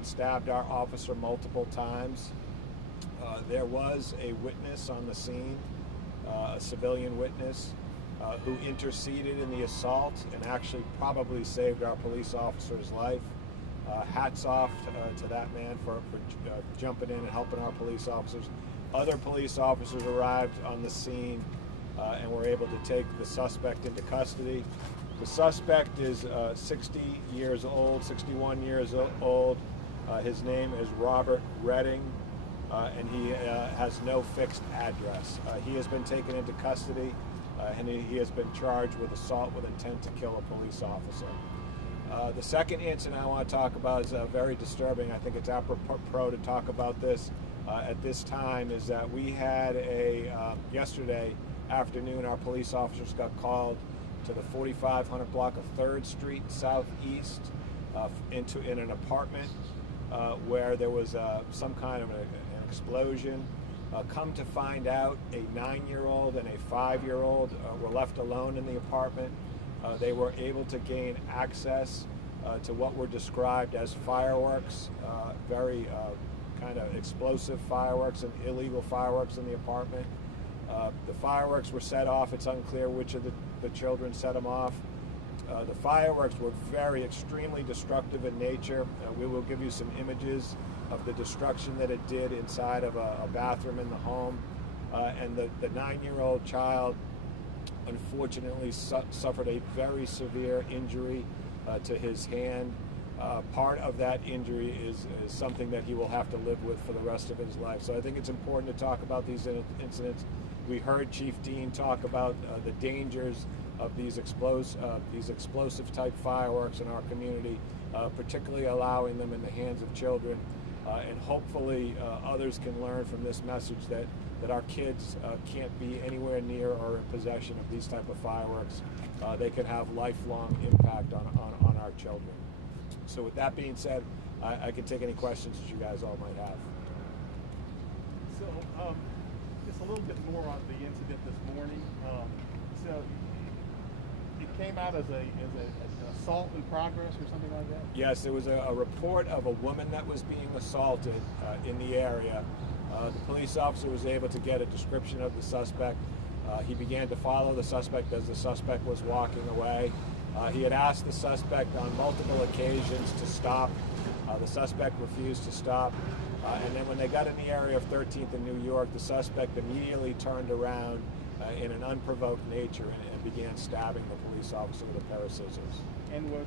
and stabbed our officer multiple times. There was a witness on the scene, a civilian witness, who interceded in the assault and actually probably saved our police officer's life. Hats off to that man for jumping in and helping our police officers. Other police officers arrived on the scene and were able to take the suspect into custody. The suspect is 60 years old, 61 years old. His name is Robert Redding, and he has no fixed address. He has been taken into custody, and he has been charged with assault with intent to kill a police officer. The second incident I want to talk about is very disturbing. I think it's apropos to talk about this at this time, is that we had yesterday afternoon, our police officers got called to the 4500 block of 3rd Street Southeast in an apartment where there was some kind of an explosion. Come to find out, a 9-year-old and a 5-year-old were left alone in the apartment. They were able to gain access to what were described as fireworks, very kind of explosive fireworks and illegal fireworks in the apartment. The fireworks were set off. It's unclear which of the children set them off. The fireworks were extremely destructive in nature. We will give you some images of the destruction that it did inside of a bathroom in the home. And the 9-year-old child unfortunately suffered a very severe injury to his hand. Part of that injury is something that he will have to live with for the rest of his life. So I think it's important to talk about these incidents. We heard Chief Dean talk about the dangers of these explosive type fireworks in our community, particularly allowing them in the hands of children. And hopefully others can learn from this message that our kids can't be anywhere near or in possession of these type of fireworks. They can have lifelong impact on our children. So with that being said, I can take any questions that you guys all might have. So just a little bit more on the incident this morning. So it came out as an assault in progress or something like that? Yes, there was a report of a woman that was being assaulted in the area. The police officer was able to get a description of the suspect. He began to follow the suspect as the suspect was walking away. He had asked the suspect on multiple occasions to stop. The suspect refused to stop. And then when they got in the area of 13th in New York, the suspect immediately turned around in an unprovoked nature and began stabbing the police officer with a pair of scissors. And was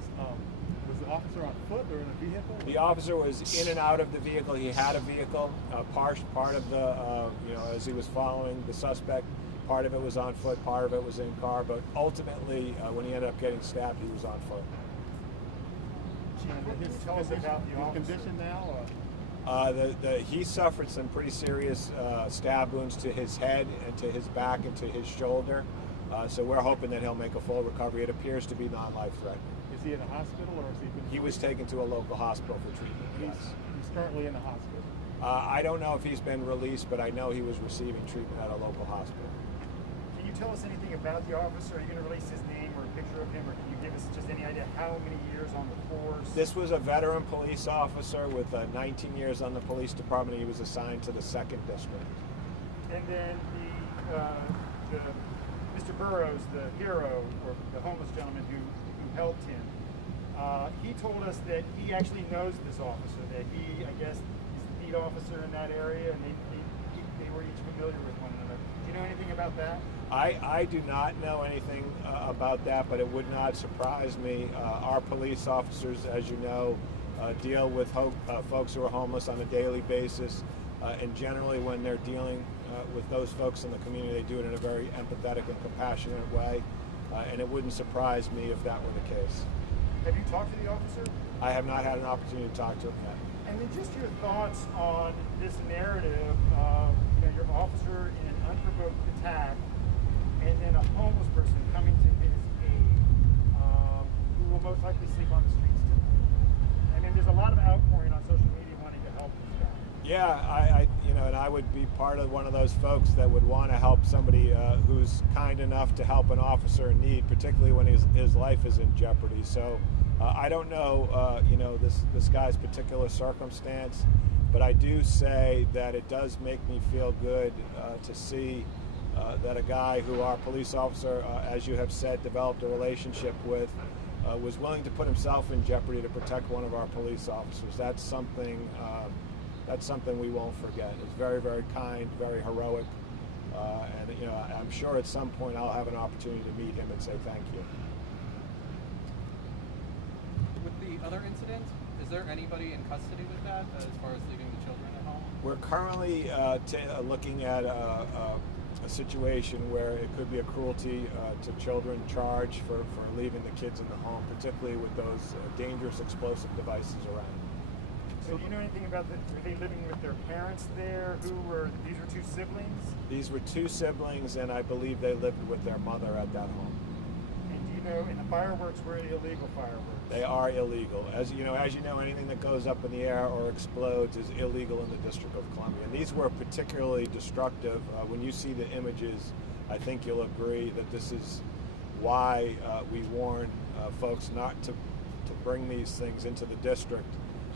the officer on foot or in a vehicle? The officer was in and out of the vehicle. He had a vehicle. Part of the, as he was following the suspect, part of it was on foot, part of it was in car. But ultimately, when he ended up getting stabbed, he was on foot. Tell us about the condition now? He suffered some pretty serious stab wounds to his head and to his back and to his shoulder. So we're hoping that he'll make a full recovery. It appears to be non-life-threatening. Is he in a hospital or is he been... He was taken to a local hospital for treatment, yes. He's currently in the hospital? I don't know if he's been released, but I know he was receiving treatment at a local hospital. Can you tell us anything about the officer? Are you going to release his name or a picture of him, or can you give us just any idea how many years on the force? This was a veteran police officer with 19 years on the police department. He was assigned to the 2nd District. And then the Mr. Burroughs, the hero, or the homeless gentleman who helped him, he told us that he actually knows this officer, that he, I guess, is the lead officer in that area, and they were each familiar with one another. Do you know anything about that? I do not know anything about that, but it would not surprise me. Our police officers, as you know, deal with folks who are homeless on a daily basis, and generally when they're dealing with those folks in the community, they do it in a very empathetic and compassionate way, and it wouldn't surprise me if that were the case. Have you talked to the officer? I have not had an opportunity to talk to him yet. And then just your thoughts on this narrative of your officer in an unprovoked attack, and then a homeless person coming to his aid, who will most likely sleep on the streets tonight. I mean, there's a lot of outpouring on social media wanting to help this guy. Yeah, and I would be part of one of those folks that would want to help somebody who's kind enough to help an officer in need, particularly when his life is in jeopardy. So I don't know, this guy's particular circumstance, but I do say that it does make me feel good to see that a guy who our police officer, as you have said, developed a relationship with, was willing to put himself in jeopardy to protect one of our police officers. That's something we won't forget. It's very, very kind, very heroic, and I'm sure at some point I'll have an opportunity to meet him and say thank you. With the other incident, is there anybody in custody with that as far as leaving the children at home? We're currently looking at a situation where it could be a cruelty to children charge for leaving the kids in the home, particularly with those dangerous explosive devices around. So do you know anything about were they living with their parents there? These were two siblings? These were two siblings, and I believe they lived with their mother at that home. And do you know, and the fireworks were illegal fireworks? They are illegal. As you know, anything that goes up in the air or explodes is illegal in the District of Columbia. And these were particularly destructive. When you see the images, I think you'll agree that this is why we warn folks not to bring these things into the district,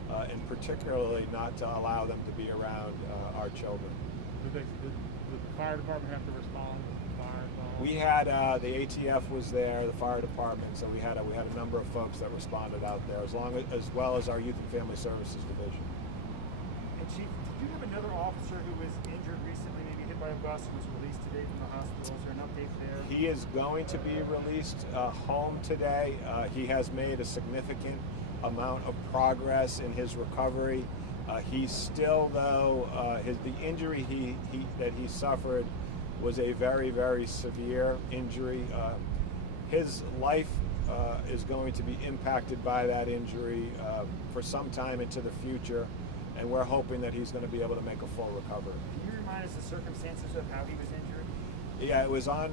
and particularly not to allow them to be around our children. Did the fire department have to respond? We had the ATF was there, the fire department, so we had a number of folks that responded out there, as well as our Youth and Family Services Division. And Chief, did you have another officer who was injured recently, maybe hit by a bus, who was released today from the hospital? Is there an update there? He is going to be released home today. He has made a significant amount of progress in his recovery. He's still, though, the injury that he suffered was a very, very severe injury. His life is going to be impacted by that injury for some time into the future, and we're hoping that he's going to be able to make a full recovery. Can you remind us the circumstances of how he was injured? Yeah, it was on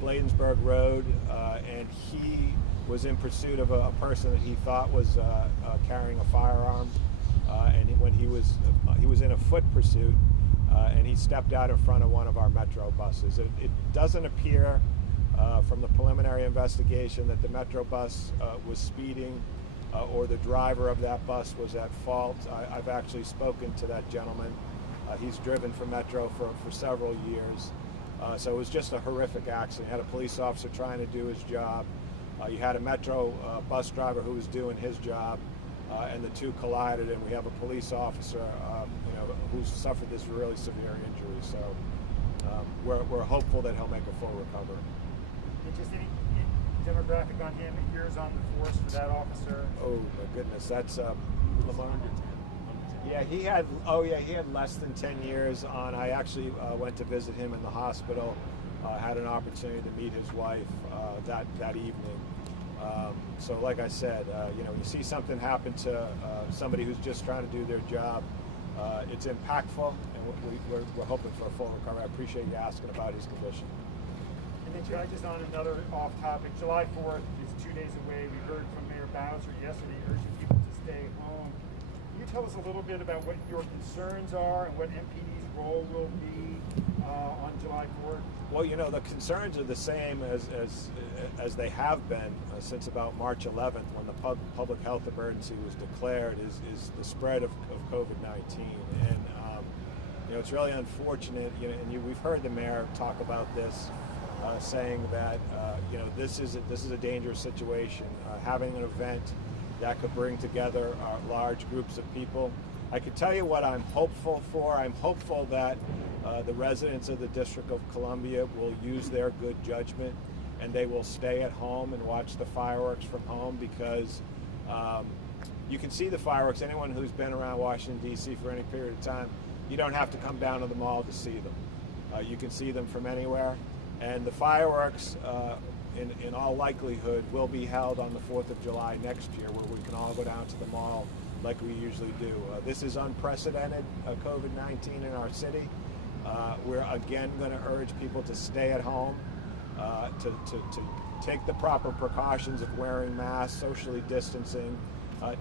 Bladensburg Road, and he was in pursuit of a person that he thought was carrying a firearm, and when he was in a foot pursuit, and he stepped out in front of one of our Metro buses. It doesn't appear from the preliminary investigation that the Metro bus was speeding or the driver of that bus was at fault. I've actually spoken to that gentleman. He's driven for Metro for several years. So it was just a horrific accident. You had a police officer trying to do his job. You had a Metro bus driver who was doing his job, and the two collided, and we have a police officer who's suffered this really severe injury. So we're hopeful that he'll make a full recovery. And just any demographic on him, years on the force for that officer? Oh my goodness, that's Lamar. Yeah, he had less than 10 years on. I actually went to visit him in the hospital. Had an opportunity to meet his wife that evening. So like I said, you see something happen to somebody who's just trying to do their job, it's impactful, and we're hoping for a full recovery. I appreciate you asking about his condition. And then just on another off topic, July 4th is 2 days away. We heard from Mayor Bowser yesterday urging people to stay home. Can you tell us a little bit about what your concerns are and what MPD's role will be on July 4th? Well, the concerns are the same as they have been since about March 11th, when the public health emergency was declared, is the spread of COVID-19. And it's really unfortunate, and we've heard the mayor talk about this, saying that this is a dangerous situation. Having an event that could bring together large groups of people. I can tell you what I'm hopeful for. I'm hopeful that the residents of the District of Columbia will use their good judgment, and they will stay at home and watch the fireworks from home, because you can see the fireworks. Anyone who's been around Washington, D.C. for any period of time, you don't have to come down to the mall to see them. You can see them from anywhere. And the fireworks, in all likelihood, will be held on the 4th of July next year, where we can all go down to the mall like we usually do. This is unprecedented COVID-19 in our city. We're again going to urge people to stay at home, to take the proper precautions of wearing masks, socially distancing,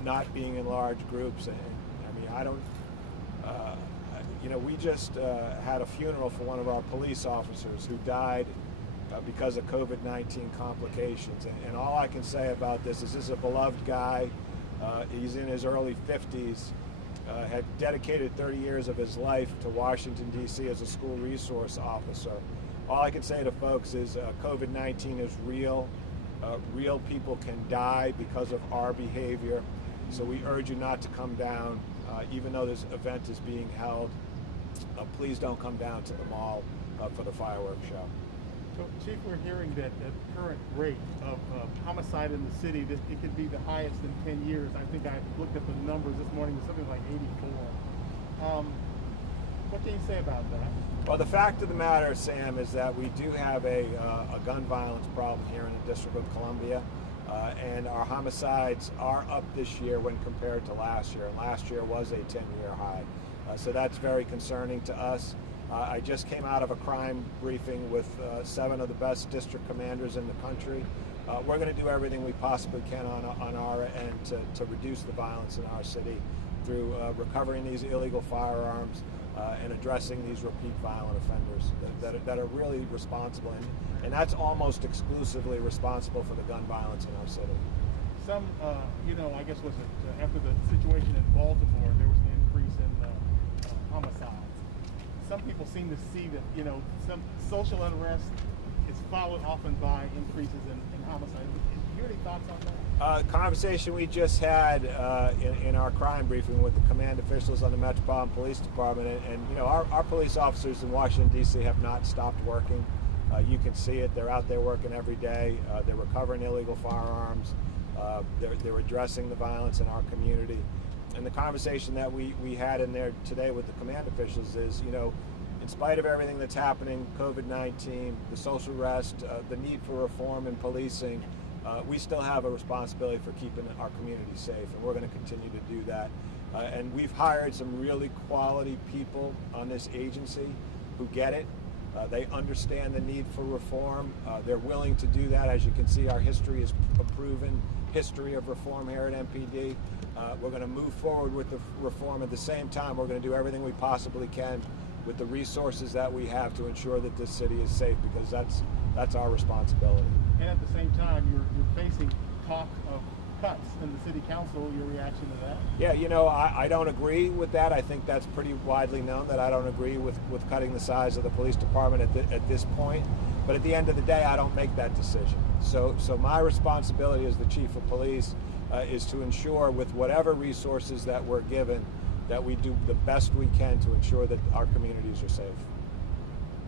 not being in large groups. And I don't, we just had a funeral for one of our police officers who died because of COVID-19 complications. And all I can say about this is a beloved guy. He's in his early 50s, had dedicated 30 years of his life to Washington, D.C. as a school resource officer. All I can say to folks is COVID-19 is real. Real people can die because of our behavior. So we urge you not to come down, even though this event is being held. Please don't come down to the mall for the fireworks show. So, Chief, we're hearing that the current rate of homicide in the city, that it could be the highest in 10 years. I think I looked at the numbers this morning, it was something like 84. What can you say about that? Well, the fact of the matter, Sam, is that we do have a gun violence problem here in the District of Columbia, and our homicides are up this year when compared to last year, and last year was a 10-year high. So that's very concerning to us. I just came out of a crime briefing with 7 of the best district commanders in the country. We're going to do everything we possibly can on our end to reduce the violence in our city through recovering these illegal firearms and addressing these repeat violent offenders that are really responsible. And that's almost exclusively responsible for the gun violence in our city. Some, I guess was it after the situation in Baltimore, there was an increase in homicides. Some people seem to see that, some social unrest is followed often by increases in homicide. Do you have any thoughts on that? Conversation we just had in our crime briefing with the command officials on the Metropolitan Police Department, and our police officers in Washington, D.C. have not stopped working. You can see it. They're out there working every day. They're recovering illegal firearms. They're addressing the violence in our community. And the conversation that we had in there today with the command officials is, in spite of everything that's happening, COVID-19, the social unrest, the need for reform in policing, we still have a responsibility for keeping our community safe, and we're going to continue to do that. And we've hired some really quality people on this agency who get it. They understand the need for reform. They're willing to do that. As you can see, our history is a proven history of reform here at MPD. We're going to move forward with the reform. At the same time, we're going to do everything we possibly can with the resources that we have to ensure that this city is safe, because that's our responsibility. And at the same time, you're facing talk of cuts in the city council. Your reaction to that? Yeah, I don't agree with that. I think that's pretty widely known that I don't agree with cutting the size of the police department at this point. But at the end of the day, I don't make that decision. So my responsibility as the chief of police is to ensure, with whatever resources that we're given, that we do the best we can to ensure that our communities are safe.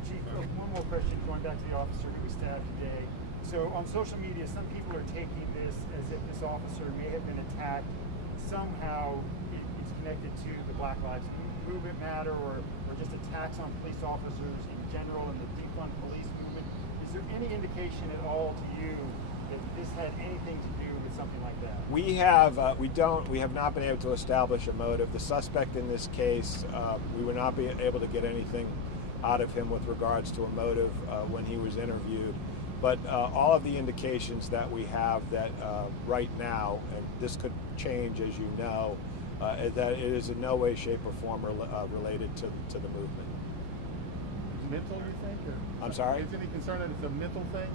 Chief, one more question going back to the officer who was stabbed today. So on social media, some people are taking this as if this officer may have been attacked. Somehow it's connected to the Black Lives Movement matter, or just attacks on police officers in general and the defund police movement. Is there any indication at all to you that this had anything to do with something like that? We have not been able to establish a motive. The suspect in this case, we would not be able to get anything out of him with regards to a motive when he was interviewed. But all of the indications that we have that right now, and this could change as you know, that it is in no way, shape, or form related to the movement. Mental, you think? Or I'm sorry? Is any concern that it's a mental thing,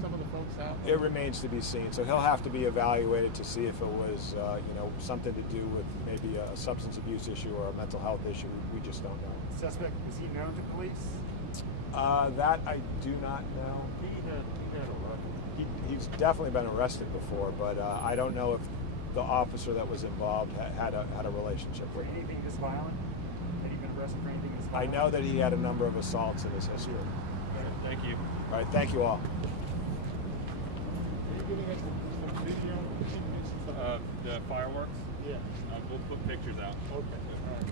some of the folks out? It remains to be seen. So he'll have to be evaluated to see if it was, something to do with maybe a substance abuse issue or a mental health issue. We just don't know. Suspect, was he known to police? That I do not know. He's definitely been arrested before, but I don't know if the officer that was involved had a relationship with him. Anything this violent? Had he been arrested for anything this I violent? know that he had a number of assaults in his history. Thank you. All right, thank you all. Are you giving us some video? The fireworks? Yeah. We'll put pictures out. Okay. All right.